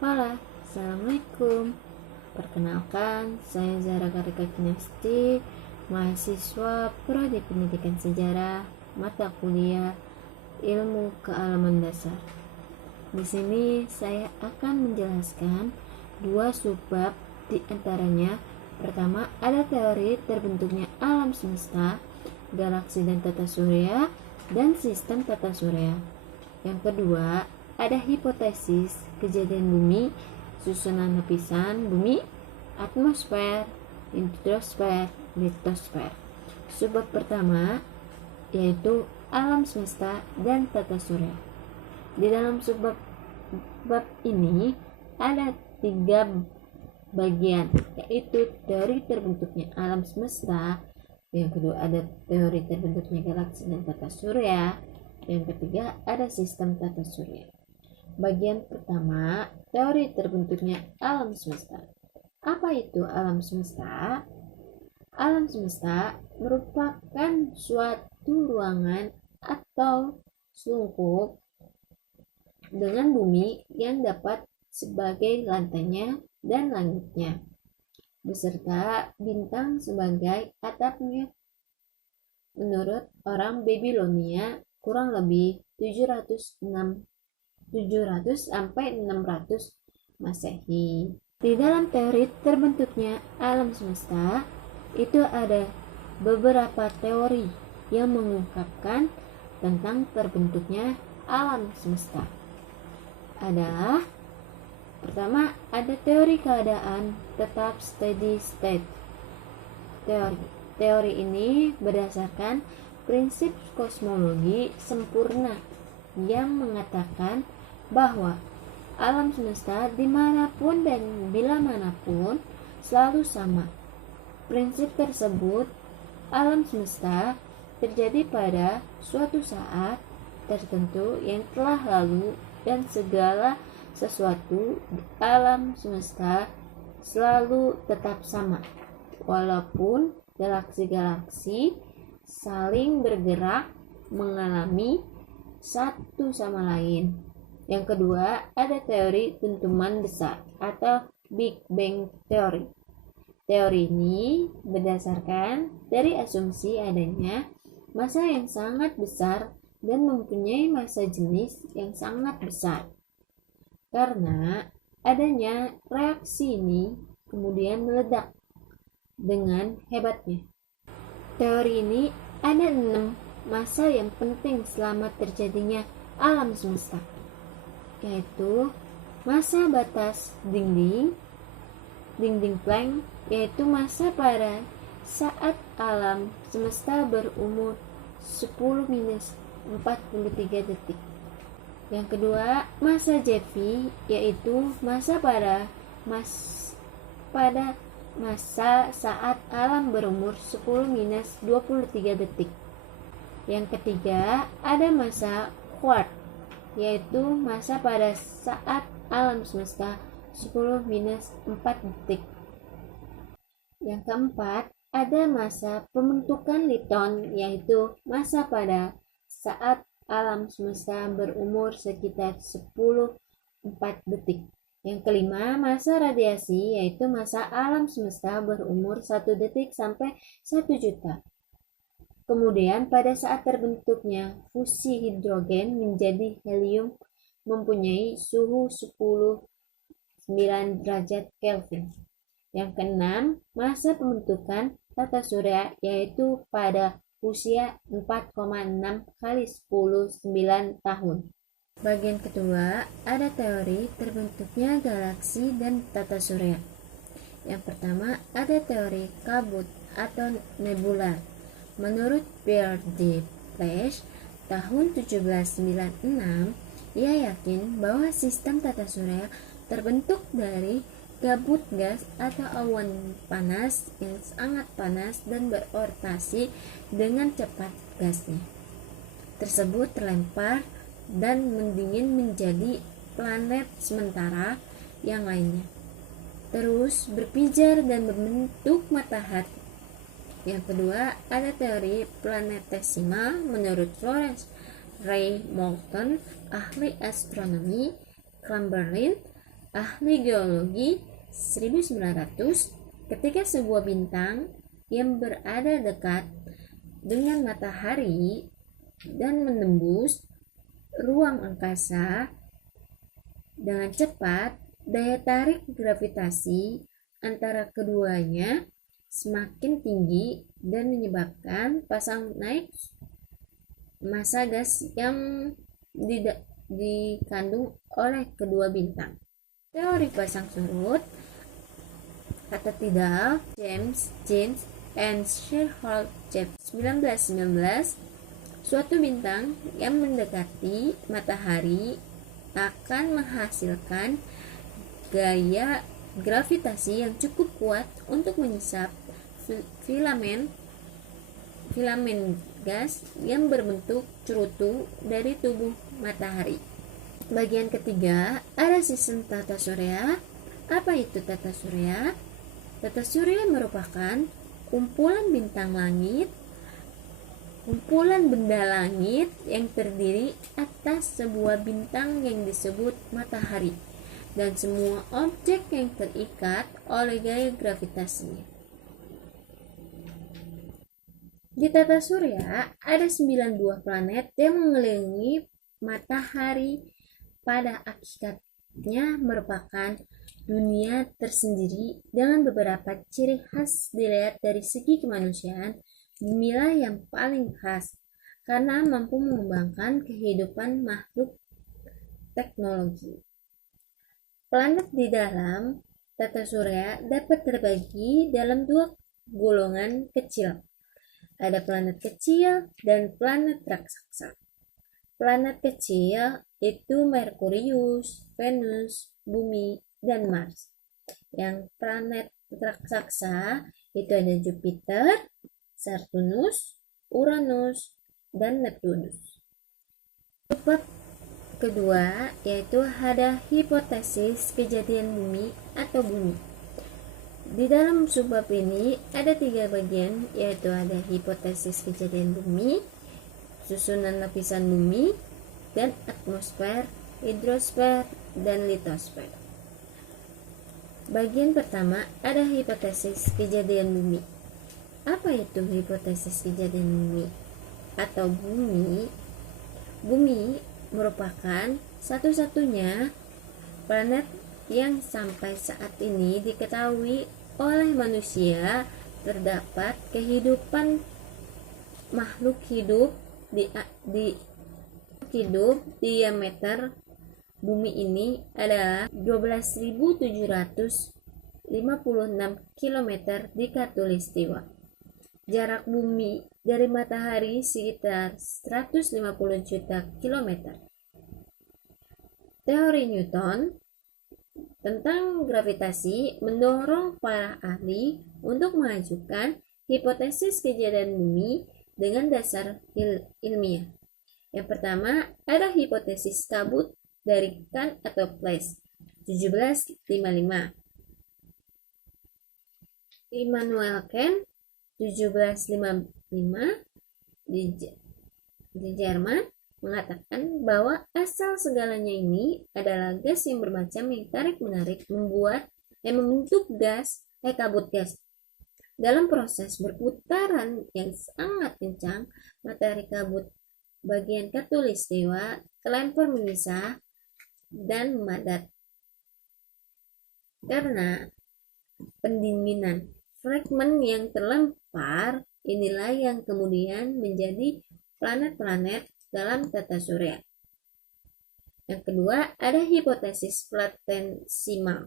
Halo, Assalamualaikum. Perkenalkan, saya Zara Karika Kinesti, mahasiswa Prodi Pendidikan Sejarah, mata kuliah Ilmu Kealaman Dasar. Di sini saya akan menjelaskan dua subbab, di antaranya pertama ada teori terbentuknya alam semesta, galaksi dan tata surya, dan sistem tata surya. Yang kedua, ada hipotesis kejadian bumi, susunan lapisan bumi, atmosfer, hidrosfer, litosfer. Subbab pertama yaitu alam semesta dan tata surya. Di dalam subbab ini ada 3 bagian, yaitu teori terbentuknya alam semesta, yang kedua ada teori terbentuknya galaksi dan tata surya, yang ketiga ada sistem tata surya. Bagian pertama, teori terbentuknya alam semesta. Apa itu alam semesta? Alam semesta merupakan suatu ruangan atau sungkup dengan bumi yang dapat sebagai lantainya dan langitnya, beserta bintang sebagai atapnya. Menurut orang Babilonia, kurang lebih 700 sampai 600 Masehi. Di dalam teori terbentuknya alam semesta itu ada beberapa teori yang mengungkapkan tentang terbentuknya alam semesta. Adalah pertama, ada teori keadaan tetap steady state. Teori ini berdasarkan prinsip kosmologi sempurna yang mengatakan bahwa alam semesta dimanapun dan bila manapun selalu sama. Prinsip tersebut, alam semesta terjadi pada suatu saat tertentu yang telah lalu dan segala sesuatu di alam semesta selalu tetap sama, walaupun galaksi-galaksi saling bergerak mengalami satu sama lain. Yang kedua, ada teori dentuman besar atau Big Bang Theory. Teori ini berdasarkan dari asumsi adanya massa yang sangat besar dan mempunyai massa jenis yang sangat besar. Karena adanya reaksi ini kemudian meledak dengan hebatnya. Teori ini ada 6 massa yang penting selama terjadinya alam semesta, yaitu massa batas dinding Planck, yaitu massa pada saat alam semesta berumur 10-43 detik. Yang kedua, massa Jeffy, yaitu massa pada massa saat alam berumur 10-23 detik. Yang ketiga, ada massa quark, yaitu massa pada saat alam semesta 10-4 detik. Yang keempat, ada massa pembentukan lepton, yaitu massa pada saat alam semesta berumur sekitar 10-4 detik. Yang kelima, massa radiasi, yaitu massa alam semesta berumur 1 detik sampai 1 juta. Kemudian pada saat terbentuknya fusi hidrogen menjadi helium mempunyai suhu 9 derajat Kelvin. Yang keenam, massa pembentukan tata surya, yaitu pada usia 4,6 kali 9 tahun. Bagian kedua, ada teori terbentuknya galaksi dan tata surya. Yang pertama, ada teori kabut atau nebula. Menurut Pierre de Plage tahun 1796, ia yakin bahwa sistem tata surya terbentuk dari gabut gas atau awan panas yang sangat panas dan berorotasi dengan cepat. Gasnya tersebut terlempar dan mendingin menjadi planet sementara yang lainnya, terus berpijar dan membentuk matahari. Yang kedua, ada teori planetesimal menurut Florence Ray Moulton, ahli astronomi Cumberland ahli geologi 1900 ketika sebuah bintang yang berada dekat dengan matahari dan menembus ruang angkasa dengan cepat, daya tarik gravitasi antara keduanya semakin tinggi dan menyebabkan pasang naik massa gas yang dikandung oleh kedua bintang. Teori pasang surut kata tidak James and Sherlock Jeff 1919, suatu bintang yang mendekati matahari akan menghasilkan gaya gravitasi yang cukup kuat untuk menyisap filamen gas yang berbentuk cerutu dari tubuh matahari. Bagian ketiga, ada sistem tata surya. Apa itu tata surya? Tata surya merupakan kumpulan benda langit yang terdiri atas sebuah bintang yang disebut matahari dan semua objek yang terikat oleh gaya gravitasinya. Di tata surya ada 9 buah planet yang mengelilingi matahari. Pada hakikatnya merupakan dunia tersendiri dengan beberapa ciri khas. Dilihat dari segi kemanusiaan, bumilah yang paling khas karena mampu mengembangkan kehidupan makhluk teknologi. Planet di dalam tata surya dapat terbagi dalam 2 golongan kecil. Ada planet kecil dan planet raksasa. Planet kecil itu Merkurius, Venus, Bumi, dan Mars. Yang planet raksasa itu ada Jupiter, Saturnus, Uranus, dan Neptunus. Bab kedua yaitu ada hipotesis kejadian bumi atau bumi. Di dalam subbab ini ada 3 bagian, yaitu ada hipotesis kejadian bumi, susunan lapisan bumi, dan atmosfer, hidrosfer, dan litosfer. Bagian pertama ada hipotesis kejadian bumi. Apa itu hipotesis kejadian bumi atau bumi? Bumi merupakan satu-satunya planet yang sampai saat ini diketahui oleh manusia terdapat kehidupan makhluk hidup di diameter bumi ini adalah 12.756 km di khatulistiwa. Jarak bumi dari matahari sekitar 150 juta kilometer. Teori Newton tentang gravitasi mendorong para ahli untuk mengajukan hipotesis kejadian bumi dengan dasar ilmiah. Yang pertama, ada hipotesis kabut dari Kant atau Flash 1755. Immanuel Kant 1755 di Jerman mengatakan bahwa asal segalanya ini adalah gas yang bermacam yang tarik-menarik membentuk kabut gas. Dalam proses berputaran yang sangat kencang, materi kabut bagian khatulistiwa terlempar memisah dan memadat. Karena pendinginan fragmen yang terlempar inilah yang kemudian menjadi planet-planet dalam tata surya. Yang kedua, ada hipotesis platesimal.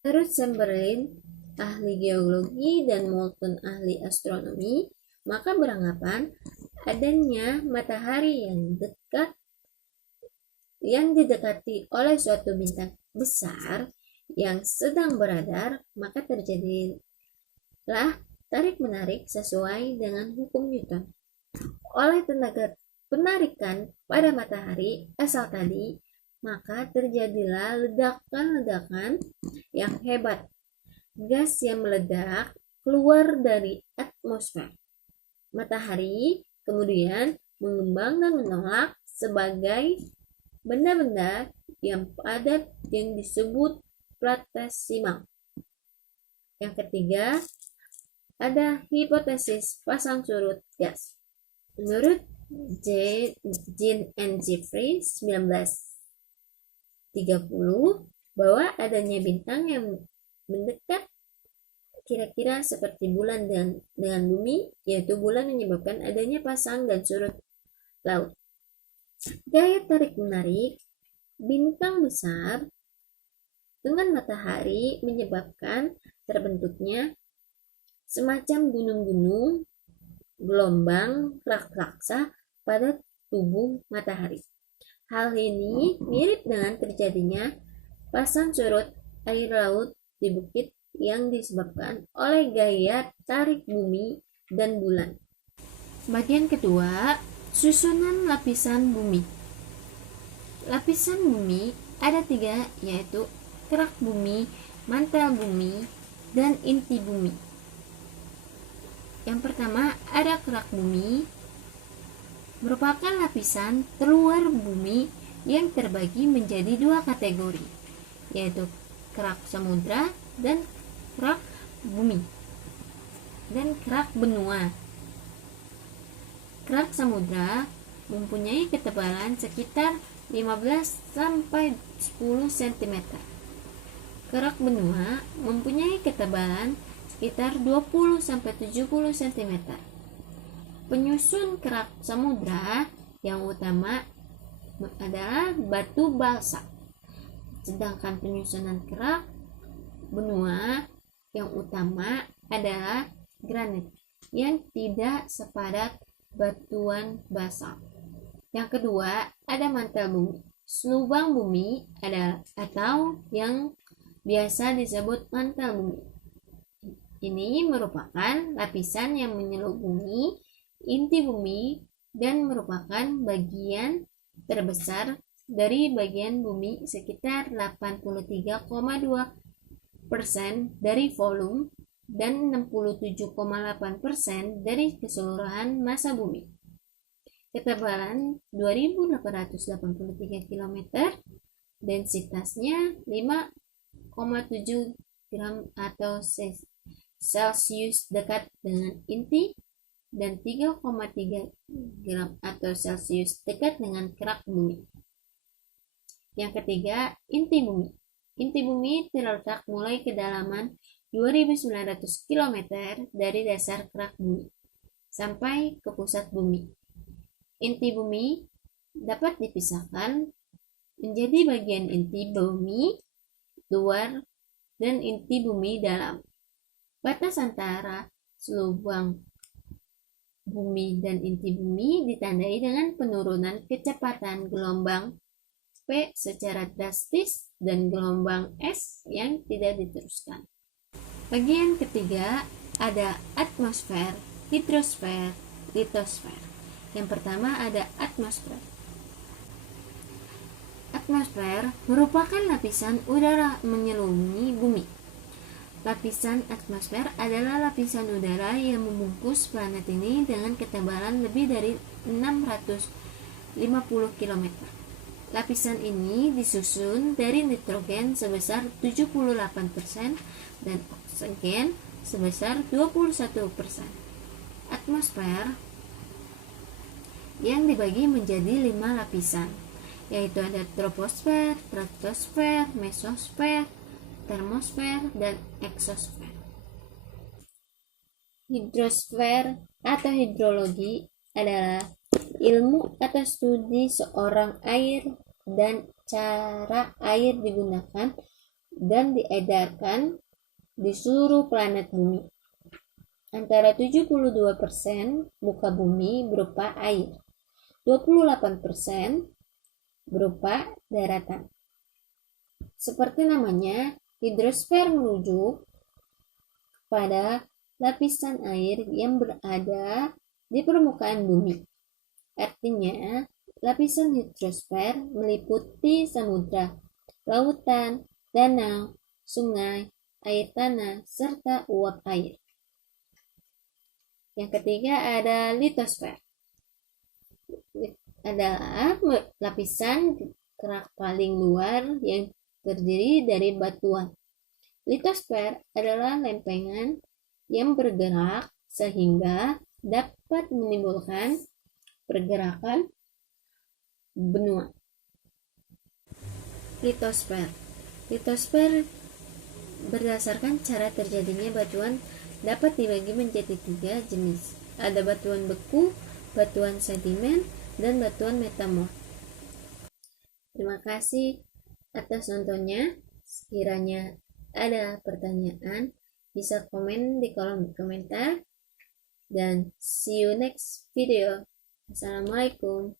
Menurut Chamberlain, ahli geologi, dan Moulton, ahli astronomi, maka beranggapan adanya matahari yang didekati oleh suatu bintang besar yang sedang beradar, maka terjadilah tarik-menarik sesuai dengan hukum Newton. Oleh tenaga penarikan pada matahari asal tadi, maka terjadilah ledakan-ledakan yang hebat. Gas yang meledak keluar dari atmosfer matahari, kemudian mengembang dan menolak sebagai benda-benda yang padat yang disebut platesimal. Yang ketiga, ada hipotesis pasang surut gas. Menurut Jean and Jeffrey 1930 bahwa adanya bintang yang mendekat kira-kira seperti bulan dengan bumi, yaitu bulan menyebabkan adanya pasang dan surut laut. Gaya tarik-menarik bintang besar dengan matahari menyebabkan terbentuknya semacam gunung-gunung gelombang raksasa pada tubuh matahari. Hal ini mirip dengan terjadinya pasang surut air laut di bukit yang disebabkan oleh gaya tarik bumi dan bulan. Bagian kedua, susunan lapisan bumi. Lapisan bumi ada 3, yaitu kerak bumi, mantel bumi, dan inti bumi. Yang pertama, ada kerak bumi, merupakan lapisan terluar bumi yang terbagi menjadi 2 kategori, yaitu kerak samudra dan kerak bumi, dan kerak benua. Kerak samudra mempunyai ketebalan sekitar 15-10 cm. Kerak benua mempunyai ketebalan sekitar 20-70 cm. Penyusun kerak samudra yang utama adalah batu balsak, sedangkan penyusunan kerak benua yang utama adalah granit yang tidak sepadat batuan basalt. Yang kedua, ada mantel bumi. Selubang bumi adalah atau yang biasa disebut mantel bumi. Ini merupakan lapisan yang menyelubungi inti bumi dan merupakan bagian terbesar dari bagian bumi, sekitar 83,2% dari volume dan 67,8% dari keseluruhan massa bumi. Ketebalan 2883 km, densitasnya 5,7 gram atau Celsius dekat dengan inti, dan 3,3 gram atau Celsius dekat dengan kerak bumi. Yang ketiga, inti bumi. Inti bumi terletak mulai kedalaman 2.900 km dari dasar kerak bumi sampai ke pusat bumi. Inti bumi dapat dipisahkan menjadi bagian inti bumi luar dan inti bumi dalam. Batas antara selubang bumi dan inti bumi ditandai dengan penurunan kecepatan gelombang P secara drastis dan gelombang S yang tidak diteruskan. Bagian ketiga, ada atmosfer, hidrosfer, litosfer. Yang pertama ada atmosfer. Atmosfer merupakan lapisan udara menyelubungi bumi. Lapisan atmosfer adalah lapisan udara yang membungkus planet ini dengan ketebalan lebih dari 650 km. Lapisan ini disusun dari nitrogen sebesar 78% dan oksigen sebesar 21%. Atmosfer yang dibagi menjadi 5 lapisan, yaitu ada troposfer, stratosfer, mesosfer, termosfer, dan eksosfer. Hidrosfer atau hidrologi adalah ilmu atau studi seorang air dan cara air digunakan dan diedarkan di seluruh planet bumi. Antara 72% muka bumi berupa air, 28% berupa daratan. Seperti namanya, hidrosfer merujuk kepada lapisan air yang berada di permukaan bumi. Artinya, lapisan hidrosfer meliputi samudra, lautan, danau, sungai, air tanah, serta uap air. Yang ketiga ada litosfer. Adalah lapisan kerak paling luar yang terdiri dari batuan. Litosfer adalah lempengan yang bergerak sehingga dapat menimbulkan pergerakan benua. Litosfer. Litosfer berdasarkan cara terjadinya batuan dapat dibagi menjadi 3 jenis. Ada batuan beku, batuan sedimen, dan batuan metamorf. Terima kasih atas nontonnya. Sekiranya ada pertanyaan, bisa komen di kolom komentar. Dan see you next video. Assalamualaikum.